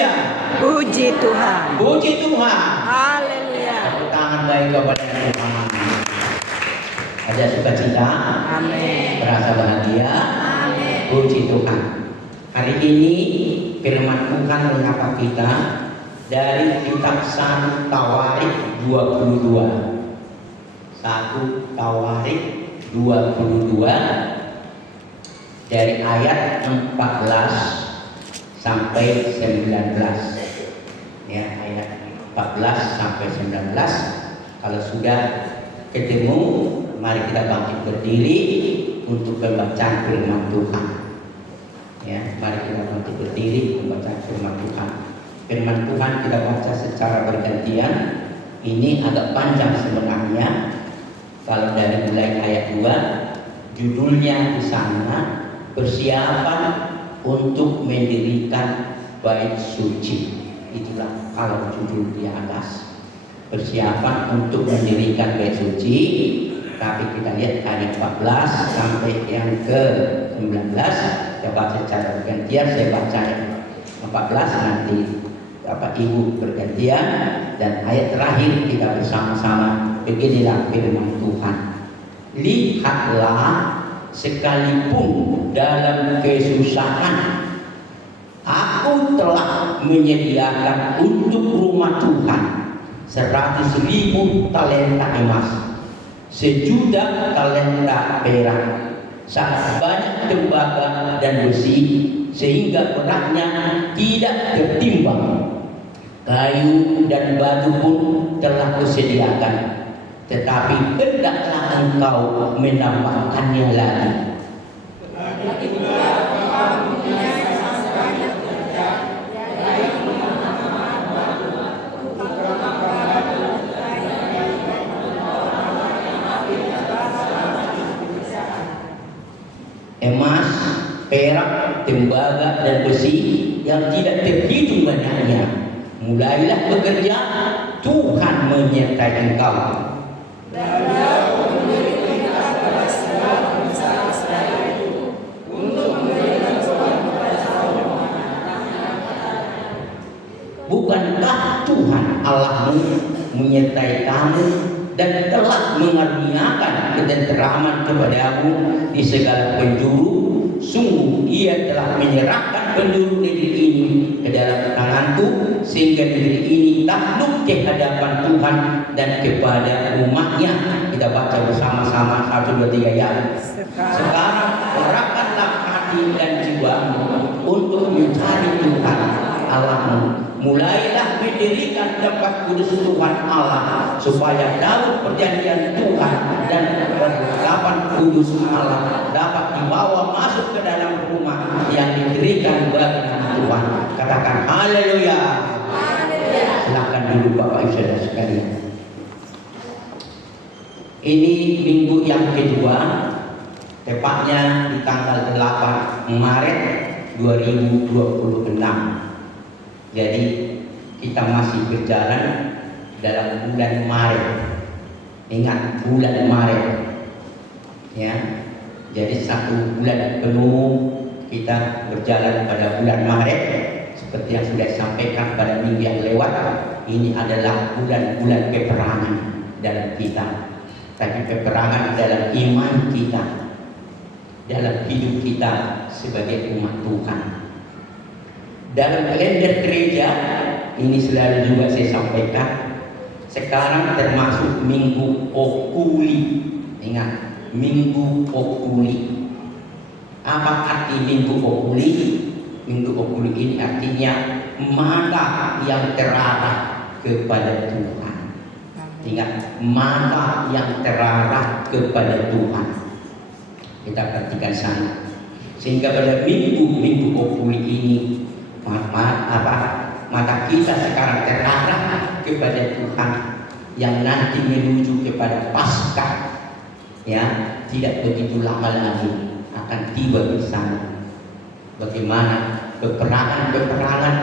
Haleluya. Puji Tuhan. Puji Tuhan. Haleluya. Tepuk tangan baik kepada Tuhan. Ada sukacita. Amin. Merasa bahagia. Amin. Puji Tuhan. Hari ini firman Tuhan menyapa kita dari kitab 1 Tawarik 22. 1 Tawarik 22 dari ayat 14 sampai 19. Ya, ayat 14 sampai 19. Kalau sudah ketemu, mari kita bangkit berdiri untuk pembacaan firman Tuhan. Ya, mari kita bangkit berdiri membaca firman Tuhan. Firman Tuhan kita baca secara bergantian. Ini agak panjang sebenarnya. Kalau dari mulai ayat 2, judulnya di sana persiapan untuk mendirikan bait suci. Itulah kalau judul di atas, persiapan untuk mendirikan bait suci. Tapi kita lihat ayat 14 sampai yang ke 19. Kita baca secara bergantian. Saya baca ayat 14, nanti Bapak Ibu bergantian, dan ayat terakhir kita bersama-sama. Beginilah firman Tuhan. Lihatlah, sekalipun dalam kesusahan, aku telah menyediakan untuk rumah Tuhan 100.000 talenta emas, 1.000.000 talenta perak, sangat banyak tembaga dan besi, sehingga beratnya tidak tertimbang. Kayu dan batu pun telah kusediakan, tetapi hendaklah engkau menambahkannya lagi. Emas, perak, tembaga dan besi yang tidak terhitung banyaknya. Mulailah bekerja, Tuhan menyertai engkau. Bukankah Tuhan Allahmu menyertai kamu dan telah mengaruniakan ketenteraman kepadamu di segala penjuru? Sungguh Ia telah menyerahkan penduduk negeri ini ke dalam tanganku, sehingga negeri ini takluk ke hadapan Tuhan dan kepada umatnya. Kita baca bersama-sama 1, 2, 3 ya. Sekarang gerakkanlah hati dan jiwamu untuk mencari Tuhan Allahmu. Mulailah mendirikan tempat kudus Tuhan Allah, supaya daun perjanjian Tuhan dan perlengkapan kudus Allah dapat dibawa masuk ke dalam rumah yang didirikan bagi nama Tuhan. Katakan haleluya. Silakan duduk Bapak Ibu Saudara sekalian. Ini minggu yang kedua, tepatnya di tanggal 8 Maret 2026. Jadi kita masih berjalan dalam bulan Maret. Ingat, bulan Maret, ya. Jadi 1 bulan penuh kita berjalan pada bulan Maret. Seperti yang sudah disampaikan pada minggu yang lewat, ini adalah bulan-bulan peperangan dalam kita. Tapi peperangan dalam iman kita, dalam hidup kita sebagai umat Tuhan. Dalam kalender gereja ini selalu juga saya sampaikan, sekarang termasuk Minggu Okuli. Ingat, Minggu Okuli. Apa arti Minggu Okuli? Minggu Okuli ini artinya mata yang terarah kepada Tuhan. Ingat, mata yang terarah kepada Tuhan. Kita perhatikan sana. Sehingga pada Minggu Okuli ini mata kita sekarang terarah kepada Tuhan, yang nanti menuju kepada Paskah. Ya, tidak begitu lama lagi akan tiba di sana. Bagaimana peperangan-peperangan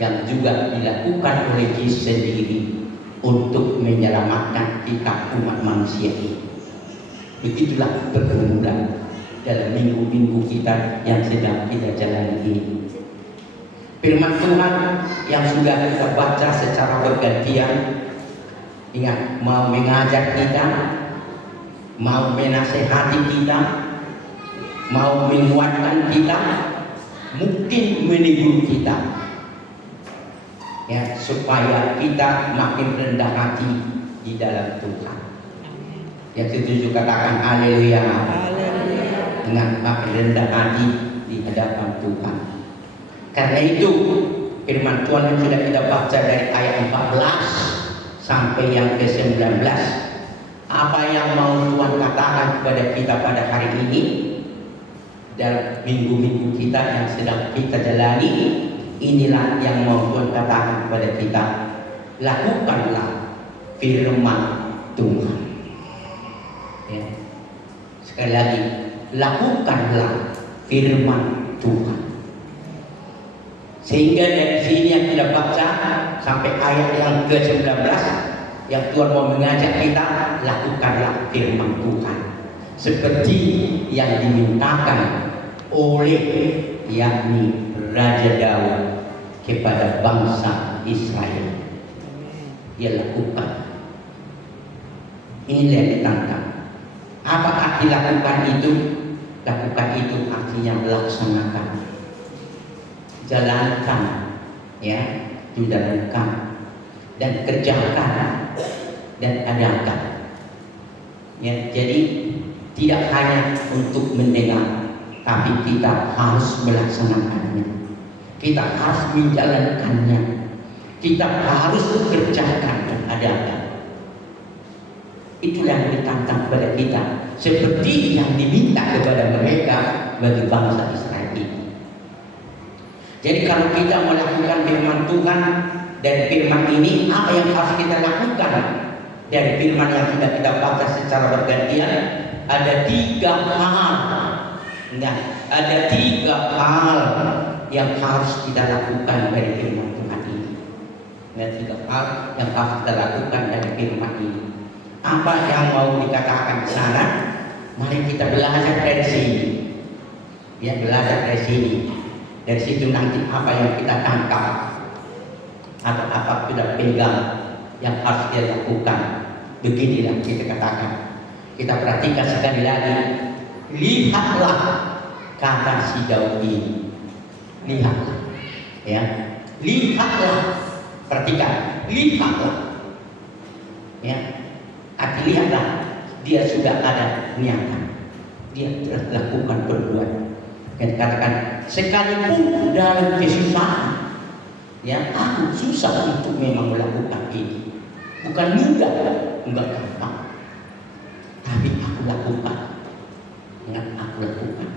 yang juga dilakukan oleh Yesus sendiri untuk menyelamatkan kita umat manusia ini. Begitulah pergumulan dalam minggu-minggu kita yang sedang kita jalani ini. Firman Tuhan yang sudah kita baca secara bergantian, ingat, mau mengajar kita, mau menasehati kita, mau menguatkan kita, mungkin menegur kita, ya, supaya kita makin rendah hati di dalam Tuhan. Yang setuju katakan haleluya. Haleluya. Dengan makin rendah hati di hadapan Tuhan. Karena itu firman Tuhan yang sudah kita baca dari ayat 14 sampai yang ke-19, apa yang mau Tuhan katakan kepada kita pada hari ini dalam minggu-minggu kita yang sedang kita jalani, inilah yang mau Tuhan katakan kepada kita. Lakukanlah firman Tuhan. Ya. Sekali lagi, lakukanlah firman Tuhan. Sehingga dari sini yang kita baca sampai ayat yang ke-19, yang Tuhan mau mengajak kita, lakukanlah firman Tuhan seperti yang dimintakan oleh yakni Raja Daud kepada bangsa Israel. Dia lakukan. Inilah yang ditantang. Apa arti lakukan itu? Lakukan itu artinya melaksanakan, jalankan, ya, jalankan dan kerjakan dan adakan. Ya, jadi tidak hanya untuk mendengar, tapi kita harus melaksanakannya. Kita harus menjalankannya. Kita harus kerjakan dan adakan. Itulah yang ditantang kepada kita, seperti yang diminta kepada mereka bagi bangsa Israel ini. Jadi kalau kita melakukan firman Tuhan dan firman ini, apa yang harus kita lakukan dari firman yang sudah kita baca secara bergantian? Ada 3 hal. Nah, ada 3 hal yang harus kita lakukan dari firman Tuhan ini. Ada 3 hal yang harus kita lakukan dari firman ini. Apa yang mau dikatakan di sana? Mari kita belajar dari sini. Ya, belajar dari sini. Dari situ nanti apa yang kita tangkap atau apa kita pegang yang harus kita lakukan. Beginilah kita katakan. Kita perhatikan sekali lagi. Lihatlah kata si Daud ini. Lihatlah, ya. Lihatlah. Perhatikan. Lihatlah, ya. Arti lihatlah, dia sudah ada niatan, dia telah lakukan perbuatan. Dan katakan, sekalipun dalam kesusahan, ya, aku susah untuk memang melakukan ini. Bukan mudah, enggak gampang, tapi aku lakukan. Ingat, aku lakukan.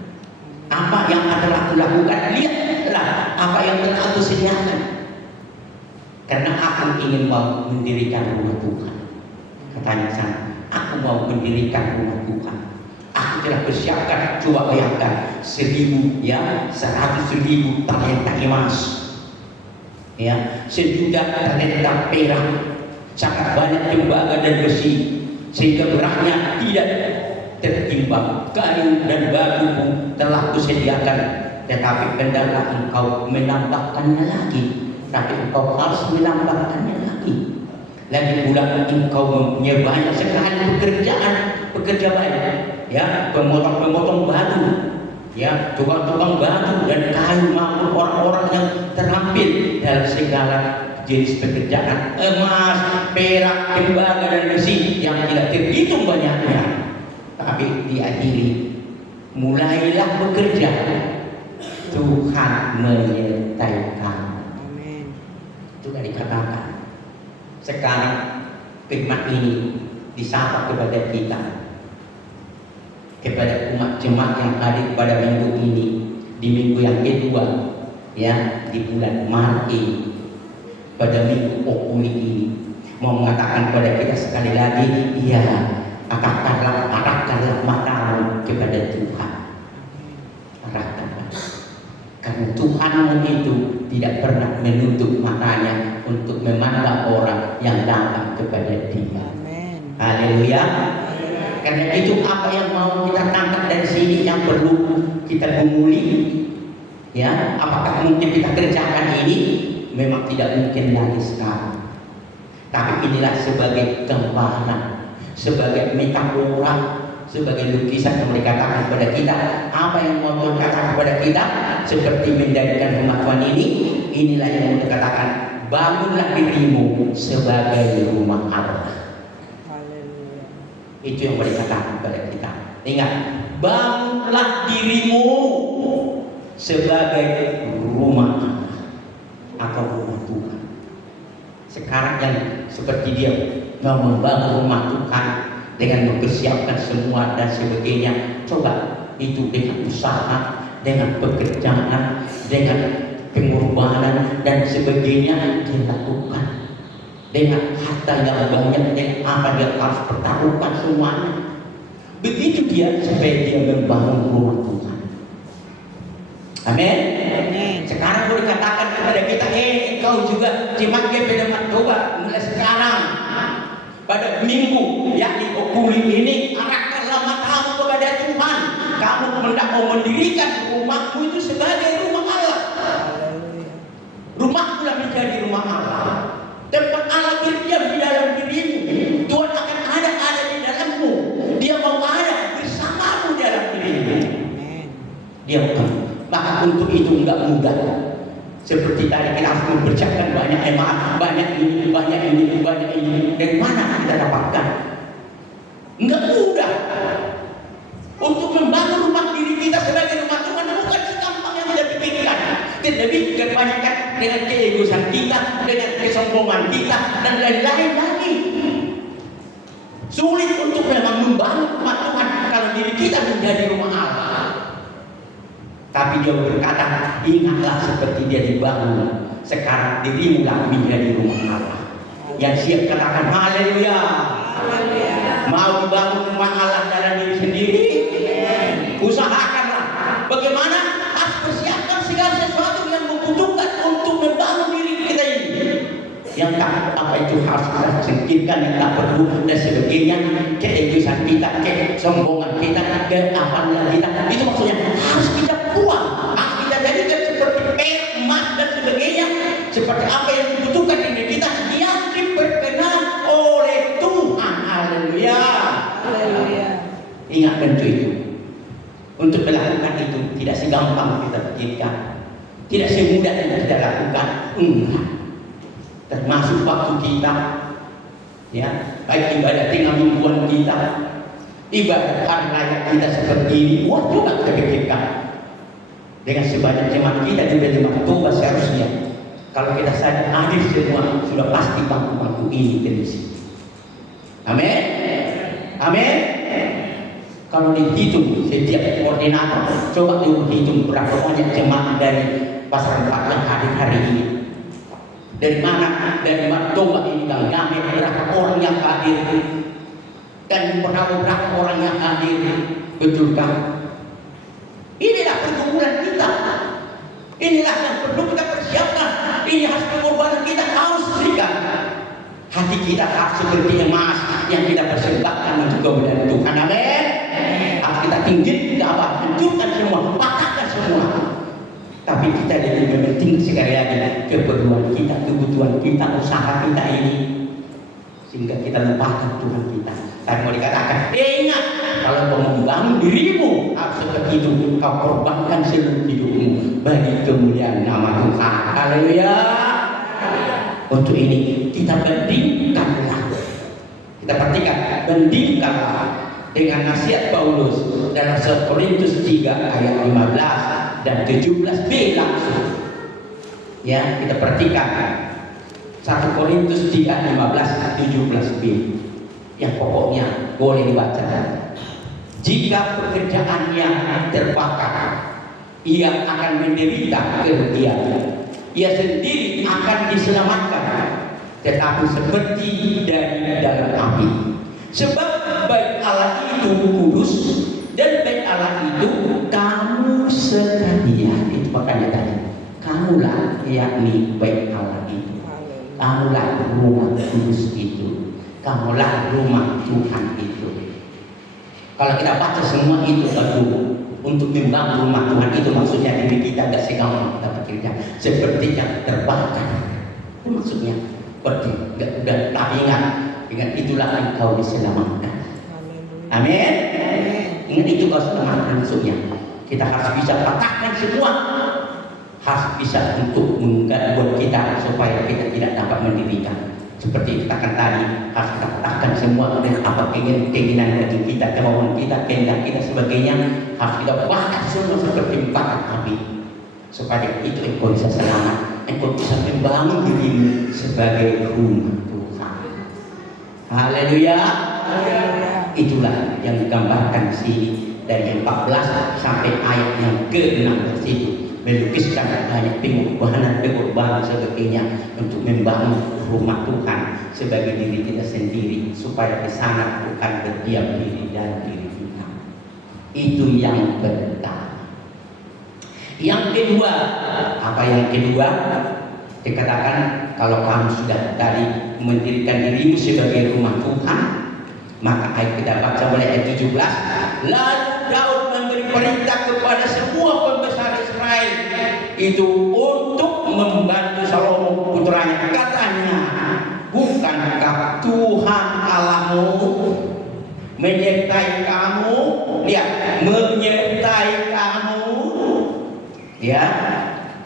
Apa yang telah aku lakukan? Lihatlah apa yang telah aku sediakan. Karena aku ingin mau mendirikan rumah Tuhan. Katanya sana, aku mau mendirikan rumah Tuhan. Aku telah persiapkan, coba bayangkan, 100.000 talenta emas, ya, 1 juta talenta perak, sangat banyak tembaga dan besi, sehingga beratnya tidak tertimbang. Kayu dan batu pun telah kusediakan, tetapi hendaklah engkau menambahkannya lagi. Tapi engkau harus menambahkannya lagi. Lagi pula engkau mempunyai banyak sekali pekerja banyak, ya, pemotong batu, ya, tukang batu dan kayu, maupun orang-orang yang terampil dalam segala jenis pekerjaan, emas, perak, tembaga dan besi yang tidak terhitung banyaknya. Tapi diakhiri, mulailah bekerja, Tuhan menyertai kamu. Itu kan dikatakan. Sekarang firman ini disapa kepada kita, kepada umat jemaat yang hadir pada minggu ini, di minggu yang kedua, ya, di bulan Maret ini, pada minggu Okuli ini, mau mengatakan kepada kita sekali lagi, ya, arahkanlah matamu kepada Tuhan. Arahkanlah, karena Tuhanmu itu tidak pernah menutup matanya untuk memandang orang yang datang kepada Dia. Haleluya. Karena itu apa yang mau kita tangkap dari sini yang perlu kita gumuli, Ya, apakah mungkin kita kerjakan ini? Memang tidak mungkin lagi sekarang. Tapi inilah sebagai gambaran, sebagai metafora, sebagai lukisan yang dikatakan kepada kita. Apa yang mau Tuhan katakan kepada kita? Seperti mendirikan rumah Tuhan ini, inilah yang mau dikatakan, bangunlah dirimu sebagai rumah Allah. Haleluya. Itu yang mau dikatakan kepada kita. Ingat, bangunlah dirimu sebagai rumah Allah atau rumah Tuhan. Sekarang yang seperti dia mau membangun rumah Tuhan dengan mempersiapkan semua dan sebagainya, coba itu dengan usaha, dengan pekerjaan, dengan pengorbanan dan sebagainya dia lakukan, dengan harta yang banyak, dengan apa dia harus pertaruhkan semuanya. Begitu dia supaya dia membangun rumah Tuhan. Amin. Sekarang boleh katakan kepada kita, engkau juga jemaat GPD Toba mulai sekarang pada minggu yakni okuli ini arahkanlah matamu kepada Tuhan. Kamu hendak mau mendirikan rumahmu itu sebagai rumah Allah. Rumahmu lah menjadi rumah Allah. Tempat Allah berdiam di dalam dirimu. Tuhan akan ada di dalammu. Dia mau ada bersamamu dalam dirimu. Dia bukan. Maka untuk itu enggak mudah. Seperti tadi kita harus mempersiapkan banyak jemaat, banyak ini. Dari mana kita dapatkan? Enggak mudah. Untuk membangun rumah diri kita sebagai rumah Tuhan bukan segampang yang kita pikirkan. Tetapi kebanyakan dengan keegoisan kita, dengan kesombongan kita dan lain-lain lagi. Sulit untuk memang membangun rumah Tuhan kalau diri kita menjadi rumah Allah. Tapi dia berkata, ingatlah seperti dia dibangun. Sekarang dirimu lah menjadi rumah Allah. Yang siap katakan haleluya. Mau dibangun rumah Allah dalam diri sendiri? Usahakanlah. Bagaimana? Harus persiapkan segala sesuatu yang membutuhkan untuk membangun diri kita ini. Yang tak apa itu harus kita singkirkan, yang tak perlu dan sebagainya, keegoisan kita, kesombongan kita, keapanan kita. Itu maksudnya harus kita buang, harus kita jadikan seperti perak, emas dan sebagainya, seperti apa yang dibutuhkan di diri kita yang diperkenan oleh Tuhan. Haleluya. Ingat tentu itu. Untuk melakukan itu tidak segampang kita pikirkan, tidak semudah yang kita lakukan. Enggak. Termasuk waktu kita, ya, baik ibadah tengah mingguan kita, ibadah hari raya kita seperti ini, waktu tak kita pikirkan. Dengan sebanyak jemaat kita juga jemaat Toba seharusnya, kalau kita sadar hadir semua, sudah pasti bangku-bangku ini terisi. Amin. Amin. Kalau dihitung setiap koordinator, coba dihitung berapa banyak jemaat dari Pasar Empat yang hadir hari ini. Dari mana? Dari Toba ini Kang Damai, berapa orang yang hadir dan berapa orang yang hadir, betul kan? Inilah pergumulan kita. Inilah yang perlu kita persiapkan. Ini harus pengorbanan kita harus berikan. Hati kita harus seperti emas yang kita persembahkan untuk kemuliaan Tuhan. Amin. Harus kita tinggikan, kita hancurkan semua, patahkan semua. Tapi kita lebih penting sekali lagi keperluan kita, kebutuhan kita, usaha kita ini, sehingga kita lupakan Tuhan kita. Tadi mau dikatakan, ingat kalau kau membangun dirimu harus seperti itu, kau korbankan seluruh hidupmu bagi kemuliaan nama Tuhan. Haleluya. Untuk ini kita bandingkanlah, kita perhatikan, bandingkanlah dengan nasihat Paulus dalam 1 Korintus 3 ayat 15 dan 17b langsung. Ya, kita perhatikan 1 Korintus 3 15 17b. Yang pokoknya boleh dibaca. Jika pekerjaannya terbakar, ia akan menderita kerugian. Ia sendiri akan diselamatkan, tetapi seperti dari dalam api. Sebab baik Allah itu kudus dan baik Allah itu kamu sekalian. Itu makanya tadi, kamulah yakni baik Allah itu, kamulah rumah kudus itu, kamulah rumah Tuhan itu. Kalau kita baca semua itu, aduh, untuk membangun rumah Tuhan. Itu maksudnya diri kita gak segampang kita pikirkan, seperti yang terbakar. Itu maksudnya, seperti udah ingat itulah engkau diselamatkan. Haleluya. Amin. Amin. Ingat itu kau selamatkan maksudnya. Kita harus bisa patahkan semua, harus bisa untuk membuat kita supaya kita tidak dapat mendirikan. Seperti kita katakan tadi, harus kita patahkan semua dan apa keinginan bagi kita, kemauan kita, kehendak kita sebagainya, harus kita bakar semua seperti bakar api, supaya itu engkau bisa selamat, engkau bisa membangun dirimu sebagai rumah Tuhan. Haleluya. Haleluya. Itulah yang digambarkan di sini dari 14 sampai ayat yang ke-16 itu, melukiskan banyak pengorbanan sebagainya untuk membangun rumah Tuhan sebagai diri kita sendiri, supaya di sana bukan berdiam diri dalam diri kita. Itu yang pertama. Yang kedua, apa yang kedua? Dikatakan kalau kamu sudah tadi mendirikan dirimu sebagai rumah Tuhan, maka ayat kita baca mulai ayat 17. Lalu Daud memberi perintah kepada semua pembesar Israel itu untuk membantu Salomo putranya. Katanya, bukankah Tuhan Allahmu menyertai kamu? Lihat, menyertai kamu, ya,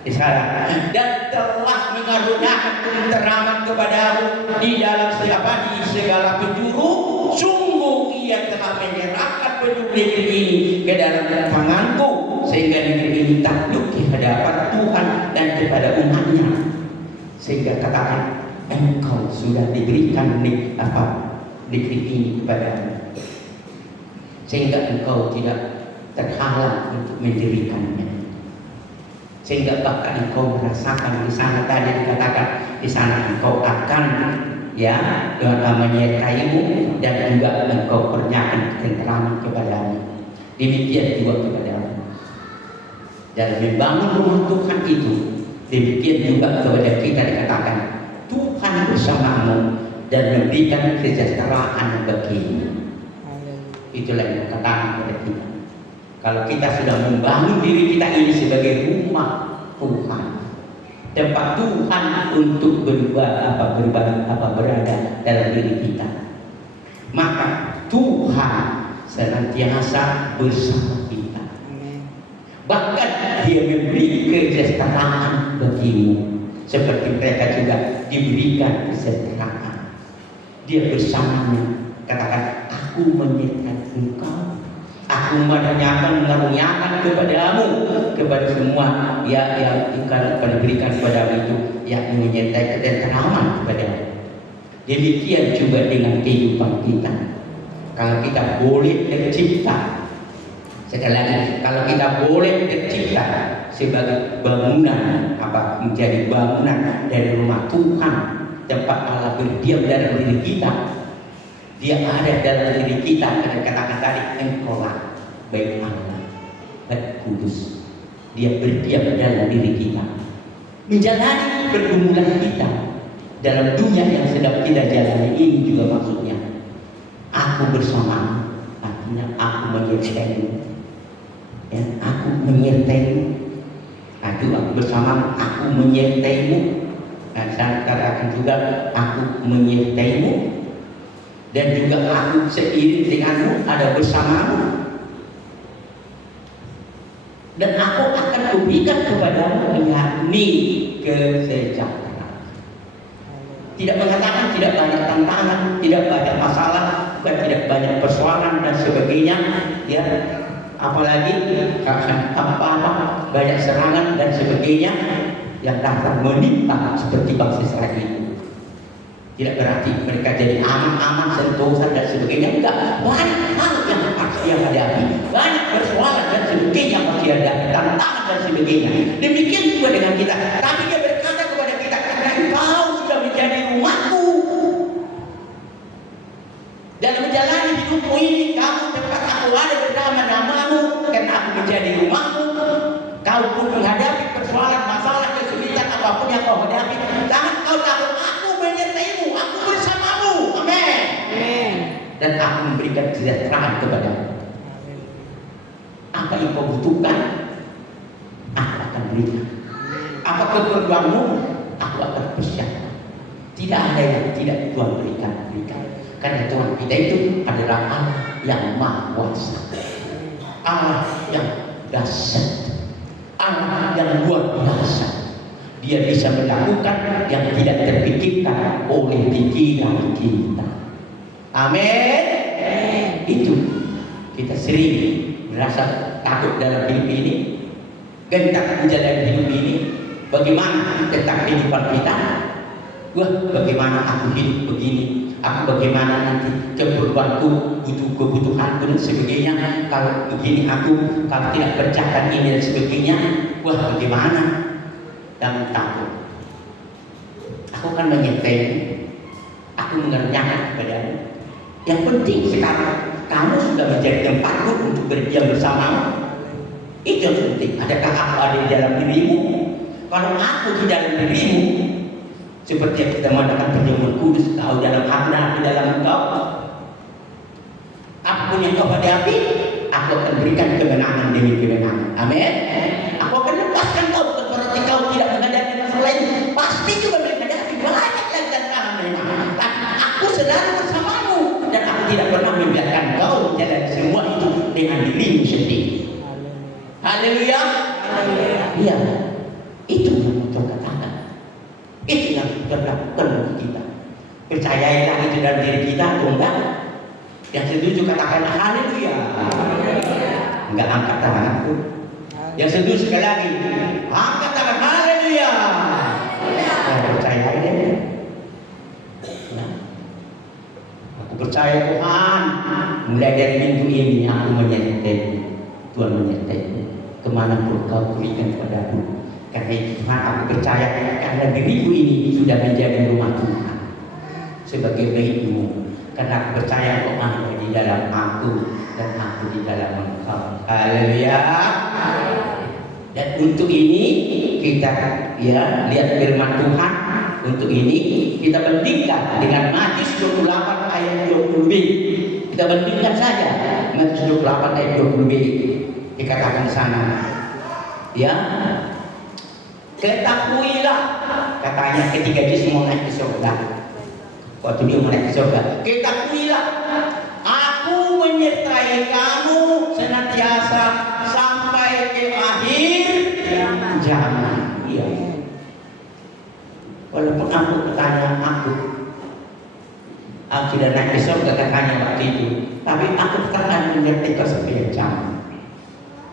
Israel, dan telah mengaruniakan keteraman kepadamu di dalam segala penjuru. Sungguh ia telah menyerahkan penduduk negeri ini ke dalam tanganku, sehingga negeri ini takluk di hadapan Tuhan dan kepada umatnya. Sehingga katakan, engkau sudah diberikan negeri ini kepadamu, sehingga engkau tidak terhalang untuk mendirikannya. Sehingga bahkan engkau merasakan di sana, tadi dikatakan di sana engkau akan, ya, dengan menyertaimu dan juga engkau kurniakan ketenteraman kepadamu. Demikian juga kepadamu. Dan membangun rumah Tuhan itu, demikian juga kepada kita dikatakan Tuhan bersamamu dan memberikan kesejahteraan bagimu. Itulah yang dikatakan kepada kita. Kalau kita sudah membangun diri kita ini sebagai rumah Tuhan, tempat Tuhan untuk berada dalam diri kita, maka Tuhan senantiasa bersama kita. Bahkan Dia memberi kesejahteraan bagimu, seperti mereka juga diberikan kesejahteraan. Dia bersamanya. Katakan, aku menyertai engkau, aku mengaruniakan kepadamu, kepada semua yang diberikan kepadamu itu, yang menyertai ketenteraman kepadamu. Demikian juga dengan kehidupan kita. Kalau kita boleh tercipta, sekali lagi, kalau kita boleh tercipta sebagai bangunan, menjadi bangunan dari rumah Tuhan, tempat Allah berdiam dalam diri kita. Dia ada dalam diri kita. Dan katakan tadi, engkaulah baik Allah, baik kudus. Dia berdiam dalam diri kita, menjalani pergumulan kita dalam dunia yang sedang kita jalani ini. Juga maksudnya, aku bersamamu, artinya aku menyertaimu, ya, aku menyertaimu. Aku bersamamu, aku menyertaimu. Dan saya katakan juga, aku menyertaimu. Dan juga aku seiring denganmu, ada bersamamu. Dan aku akan berikan kepadamu yakni kesejahteraan. Tidak mengatakan tidak banyak tantangan, tidak banyak masalah, tidak banyak persoalan dan sebagainya, ya. Apalagi apa banyak serangan dan sebagainya yang datang menimpa seperti bangsa Israel itu. Tidak berarti mereka jadi aman-aman, sentosa dan sebagainya. Enggak, banyak hal yang harus dia hadapi, banyak persoalan dan sebagainya yang harus dia hadapi, tantangan dan sebagainya. Demikian juga dengan kita. Tapi dia berkata kepada kita, karena engkau sudah menjadi rumahku, dalam menjalani hidupmu ini, kamu tempat aku ada bersama namamu, karena aku menjadi rumahmu. Kau pun menghadapi persoalan, masalah, kesulitan apapun yang kau hadapi, jangan kau takut. Aku menyertaimu, aku bersamamu. Amin. Amin. Dan aku memberikan kesejahteraan kepadamu. Apa yang kau butuhkan, aku akan berikan. Apa keperluanmu, aku akan persiapkan. Tidak ada yang tidak Tuhan berikan. Karena Tuhan kita itu adalah Allah yang Maha Kuasa, Allah yang dahsyat, Allah yang luar biasa. Dia bisa melakukan yang tidak terpikirkan oleh pikiran kita. Amin. Itu kita sering merasa takut dalam hidup ini, gentar menjalani hidup ini. Bagaimana tentang kehidupan kita? Wah, bagaimana aku hidup begini? Aku bagaimana nanti keperluanku, kebutuhanku dan sebagainya. Kalau begini aku, kalau tidak kerjakan ini dan sebagainya, wah bagaimana? Dan takut. Aku akan menyertai, aku mengerjakan kepadamu. Yang penting sekarang kamu sudah menjadi tempatku untuk berdiam bersamamu. Itu yang penting. Adakah aku ada di dalam dirimu? Kalau aku di dalam dirimu, seperti yang kita mengatakan perjamuan kudus, kau dalam aku dan aku dalam engkau. Apapun yang kau hadapi, aku akan berikan kemenangan demi kemenangan. Amin. Aku akan lepaskan kau seperti kau tidak menghadapi masalah lain. Pasti juga menghadapi banyak lagi tantangan memang. Tapi aku selalu bersamamu dan aku tidak pernah membiarkan kau menjalani semua itu dengan dirimu sendiri. Haleluya. Iya. Itu yang Tuhan katakan. Itu yang Tuhan lakukan bagi kita. Percayailah itu dalam diri kita atau enggak? Yang setuju katakan haleluya. Enggak angkat tangan aku. Yang setuju sekali lagi angkat tangan haleluya. Saya percaya ini. Nah, aku percaya Tuhan. Mulai dari minggu ini aku menyertai Tuhan menyertai kemana pun kau berikan padaku. Karena itu Tuhan aku percaya karena diriku ini sudah menjadi rumah Tuhan sebagai milikmu. Karena aku percaya kau ada di dalam aku dan aku di dalam engkau. Haleluya. Dan untuk ini kita ya lihat firman Tuhan. Untuk ini kita bandingkan dengan Matius 28 ayat 20b. Kita bandingkan saja Matius 28 ayat 20b. Dikatakan di sana, ya, ketahuilah, katanya ketika Yesus mau naik ke surga. Waktu dia mau naik ke surga, ketahuilah, aku menyertai kamu senantiasa sampai ke akhir zaman. Iya. Walaupun aku bertanya aku sudah naik ke surga katanya waktu itu, tapi aku tetap menyertai kau sampai zaman.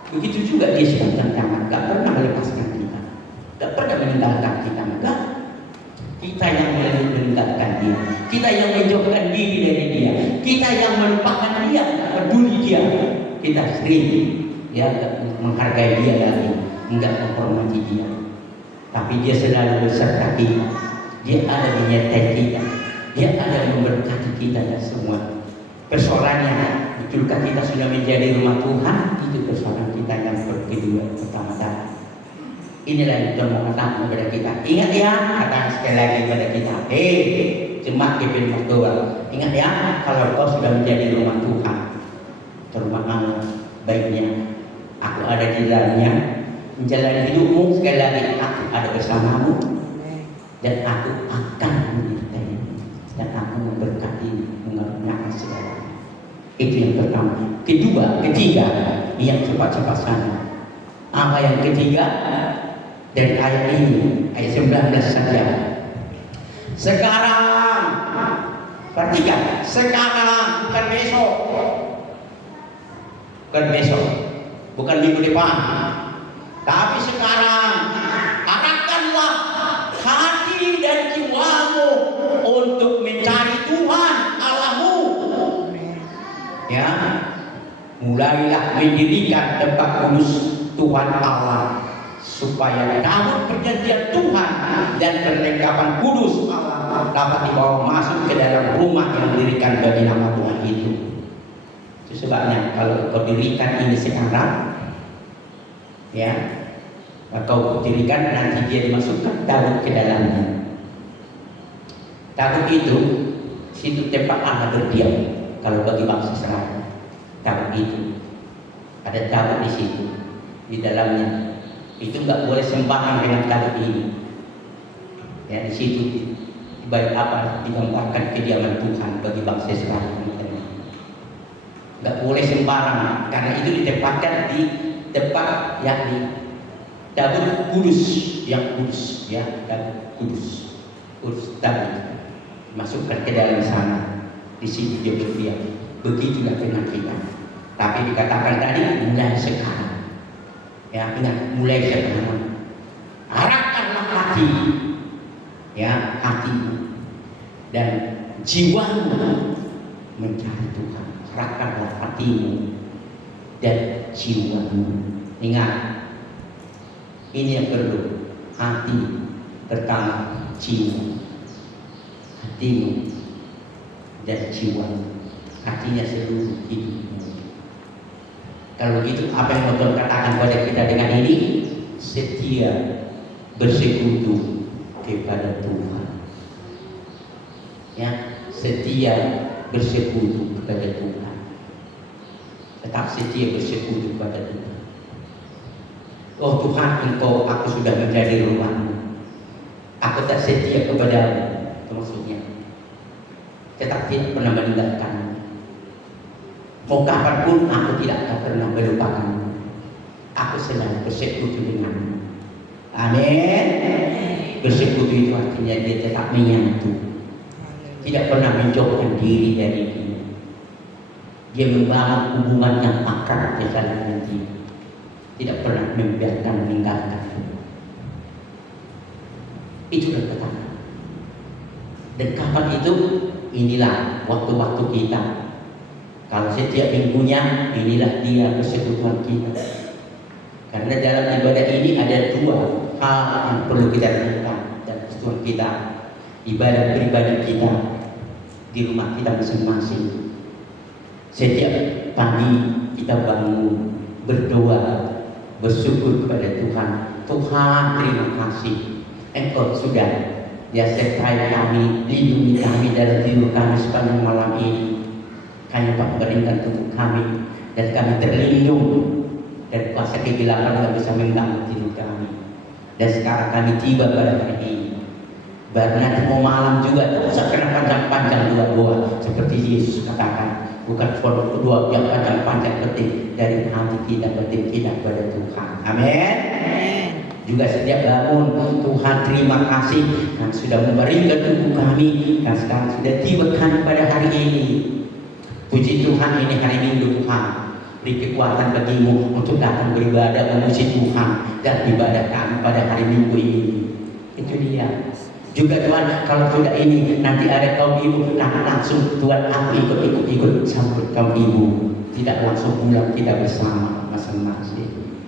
Begitu juga dia sepanjang zaman, gak pernah melepaskan kita, gak pernah meninggalkan kita, enggak. Kita yang meninggalkan dia, kita yang menjauhkan diri dari dia, kita yang melupakan dia, peduli dia. Kita sering ya menghargai dia lagi, enggak menghormati dia. Tapi dia selalu beserta kita, dia ada menyertai kita, dia ada memberkati kita dan semua. Persoalannya, betulkah kita sudah menjadi rumah Tuhan? Itu persoalan kita yang kedua pertama-tama. Inilah yang Tuhan mau katakan kepada kita. Ingat ya, katakan sekali lagi kepada kita. Jemaat GPI Mertua, ingat ya, kalau kau sudah menjadi rumah Tuhan, rumah Allah, baiknya aku ada di dalamnya, menjalani hidupmu. Sekali lagi, aku ada bersamamu dan aku akan menyertai dan aku memberkati mengaruniakan segala. Itu yang pertama. Kedua, ketiga, yang cepat-cepat sana. Apa yang ketiga? Dari ayat ini, ayat 19 saja. Sekarang, perhatikan, sekarang bukan besok, bukan minggu depan, tapi sekarang arahkanlah hati dan jiwamu untuk mencari Tuhan Allahmu. Ya, mulailah mendirikan tempat kudus Tuhan Allah, supaya namun perjanjian Tuhan dan perlengkapan kudus Allah dapat dibawa masuk ke dalam rumah yang didirikan bagi nama Tuhan itu. Itu sebabnya kalau kau dirikan ini sekarang, ya, kau dirikan nanti dia dimasukkan taruh ke dalamnya. Taruh itu situ tempat Allah berdiam. Kalau bagi bangsa Israel, taruh itu Ada tabut di situ, di dalamnya. Itu nggak boleh sembarangan dengan tabut ini. Ya, di situ baik apa digambarkan kediaman Tuhan bagi bangsa Israel. Nggak boleh sembarangan, karena itu ditempatkan di tempat yakni tabut kudus, yang kudus, ya, tabut kudus, kudus tabut. Masukkan ke dalam sana, di sini dia berdiam. Begitulah dengan kita. Tapi dikatakan tadi mulai sekarang, ya, ingat, mulai sekarang arahkanlah hati, ya, hatimu dan jiwamu mencari Tuhan. Arahkanlah hatimu dan jiwamu. Ingat, ini yang perlu. Hati pertama, jiwa. Hatimu dan jiwamu, artinya seluruh hidupmu. Kalau begitu, apa yang Tuhan katakan kepada kita dengan ini? Setia bersekutu kepada Tuhan. Ya, setia bersekutu kepada Tuhan. Tetap setia bersekutu kepada Tuhan. Oh Tuhan, Engkau, aku sudah menjadi rumahmu. Aku tak setia kepadamu. Itu maksudnya. Tetap tidak pernah meninggalkanmu. Mau kapanpun aku tidak akan pernah melupakanmu. Aku selalu bersekutu denganmu. Amin. Bersekutu itu artinya dia tetap menyatu, tidak pernah menjauhkan diri dari dia. Dia membangun hubungan yang akrab dengan dia, tidak pernah membiarkan meninggalkan. Itulah pertama. Dan kapan itu? Inilah waktu-waktu kita. Kalau setiap minggunya, inilah dia persekutuan kita. Karena dalam ibadah ini ada dua hal yang perlu kita lakukan dalam persekutuan kita. Ibadah pribadi kita di rumah kita masing-masing. Setiap pagi kita bangun, berdoa, bersyukur kepada Tuhan. Tuhan, terima kasih, Engkau sudah sertai kami, lindungi kami dalam tidur kami sepanjang malam ini. Kami berikan tubuh kami dan kami terlindung dari kuasa kegelapan yang bisa mengganggu tidur kami. Dan sekarang kami tiba pada hari ini. Baru nanti mau malam juga tak usah kena panjang-panjang doa-doa seperti Yesus katakan. Bukan doa yang panjang-panjang, penting dari hati kita, penting kita kepada Tuhan. Amin. Juga setiap bangun, Tuhan terima kasih yang sudah memberikan tubuh kami dan sekarang sudah tiba kami pada hari ini. Puji Tuhan, ini hari Minggu Tuhan. Beri kekuatan bagimu untuk datang beribadah memuji Tuhan dan ibadah kami pada hari Minggu ini. Itu dia. Juga Tuhan, kalau sudah ini nanti ada kaum ibu, nah langsung Tuhan aku ikut sambut kaum ibu. Tidak langsung pulang kita bersama masing-masing.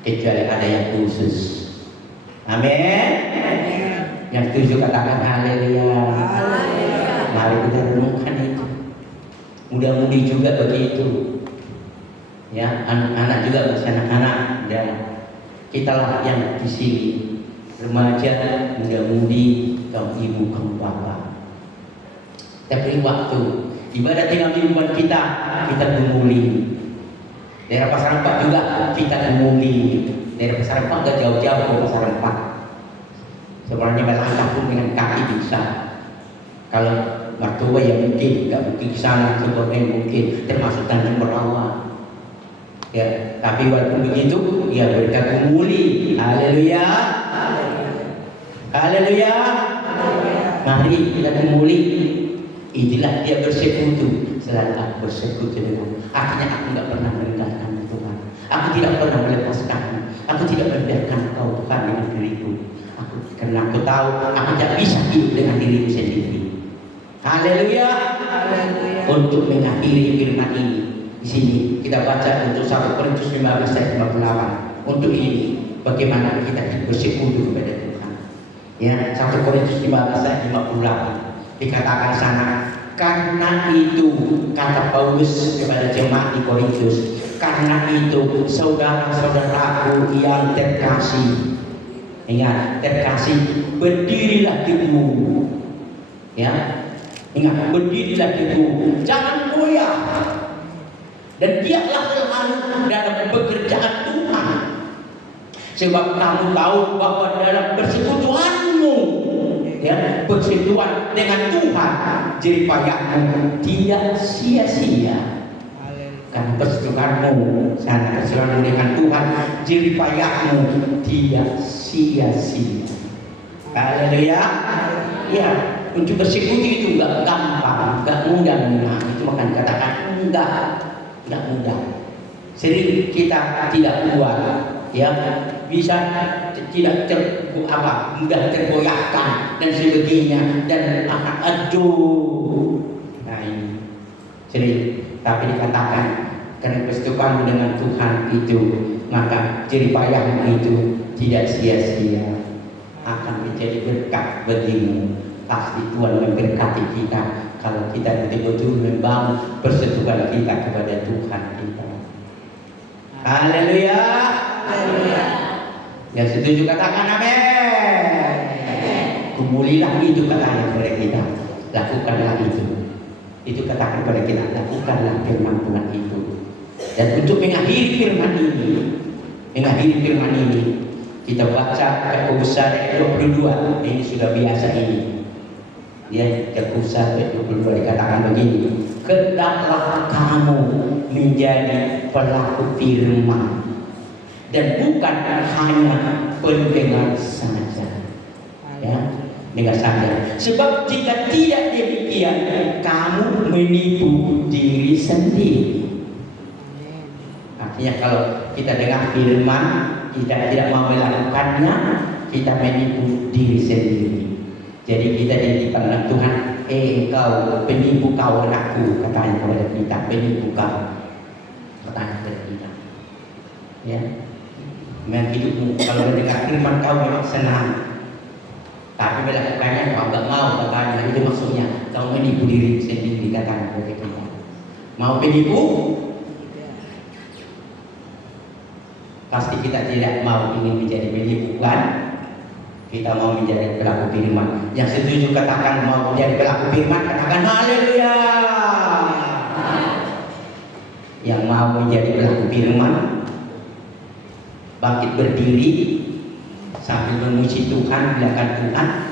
Kecuali ada yang khusus. Amin. Yang setuju katakan haleluya. Mari kita renungkan itu. Mudah-mudi juga begitu. Ya, anak-anak juga masih anak-anak dan kitalah yang di sini remaja, muda-mudi, kaum ibu, kaum bapak. Tapi waktu ibadah tinggal minuman kita gumuli. Daerah Pasar Empat juga kita gumuli. Daerah Pasar Empat gak jauh-jauh ke Pasar Empat. Sebenarnya melangkah pun dengan kaki bisa. Kalau mertua ya mungkin, gak mungkin ke sana, sebenarnya mungkin termasuk Tanjung Berawa. Ya, tapi walaupun begitu, ya mereka gumuli. Haleluya. Haleluya. Mari kita gumuli. Inilah dia bersekutu. Selalu aku bersekutu dengan. Artinya aku tidak pernah meninggalkan Tuhan. Aku tidak pernah melepaskanmu. Aku tidak membiarkan kau Tuhan dengan diriku. Karena aku tahu aku tidak bisa hidup dengan diriku sendiri. Haleluya. Untuk mengakhiri firman ini, di sini kita baca untuk 1 Korintus 15 ayat 58. Untuk ini bagaimana kita bersekutu kepada Tuhan. Ya, 1 Korintus 15 ayat 58 dikatakan sana, karena itu kata Paulus kepada jemaat di Korintus, karena itu saudara-saudaraku yang terkasih, ingat terkasih, berdirilah teguh. Ya, ingat berdirilah teguh, jangan goyah dan dialah selalu dalam pekerjaan Tuhan. Sebab kamu tahu bahwa dalam persekutuanmu, ya, persekutuan dengan Tuhan, jerih payahmu tidak sia-sia. Karena persekutuanmu, sana persekutuanmu dengan Tuhan, jerih payahmu tidak sia-sia. Haleluya. Ya, untuk bersekutu itu enggak gampang, enggak mudah. Itu makanya katakan enggak mudah. Sering kita tidak kuat, ya, bisa tidak mudah tergoyahkan dan sebagainya, dan aduh. Nah ini sering, tapi dikatakan karena persekutuanmu dengan Tuhan itu, maka jerih payahmu itu tidak sia-sia, akan menjadi berkat bagimu. Pasti Tuhan memberkati kita kalau kita betul-betul membangun persekutuan kita kepada Tuhan kita. Haleluya. Yang setuju katakan amin. Kumulilah itu katanya kepada kita, lakukanlah itu. Itu katakan kepada kita, lakukanlah firman Tuhan itu. Dan untuk mengakhiri firman ini, kita baca Yakobus 1 ayat 22. Ini sudah biasa ini. Ya, Yakobus 1 ayat 22 dikatakan begini, hendaklah kamu menjadi pelaku firman dan bukan hanya pendengar saja. Ya, dengar saja. Sebab jika tidak demikian, kamu menipu diri sendiri. Artinya kalau kita dengar firman, kita tidak mau melakukannya, kita menipu diri sendiri. Jadi kita dipandang Tuhan, engkau penipu, kau aku, katanya kepada kita, penipu kau, katanya kepada kita. Ya, memang hidupmu kalau mendengar firman kau memang senang, tapi melakukannya kau enggak mau, katanya. Itu maksudnya kau menipu diri sendiri, katanya kepada kita. Mau penipu? Pasti kita tidak mau ingin menjadi penipu, kan? Kita mau menjadi pelaku firman. Yang setuju katakan mau menjadi pelaku firman, katakan haleluya. Yang mau menjadi pelaku firman, bangkit berdiri sambil memuji Tuhan, biarkan Tuhan